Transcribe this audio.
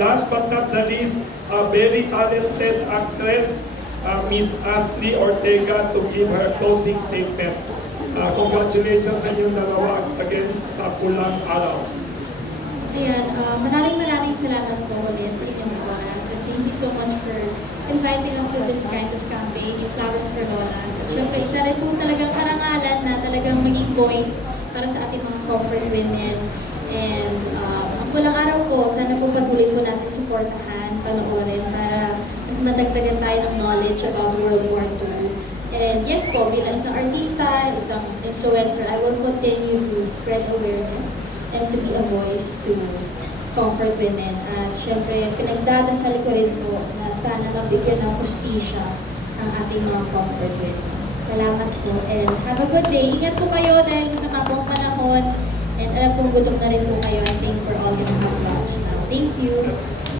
last but not the least, a very talented actress, Miss Ashley Ortega, to give her closing statement. Congratulations sa inyong dalawa again sa Pulang Araw. Ayan, maraming salamat po ulit sa inyong oras. And thank you so much for inviting us to this kind of campaign, yung Flowers for Lolas. At syempre, isa rin po talagang karangalan na talagang maging voice para sa ating mga comfort women. And ang Pulang Araw po, sana po patuloy po natin supportahan, panoorin para mas madagdagan tayo ng knowledge about World War II. And yes po, bilang isang artista, isang influencer, I will continue to spread awareness and to be a voice to comfort women. At syempre, pinagdadasal ko rin po na sana mabigyan ng hustisya ang ating mga comfort women. Salamat po and have a good day. Ingat po kayo dahil masama po ang panahon and alam kong gutom na rin po kayo. I think for all you have watched now. Thank you.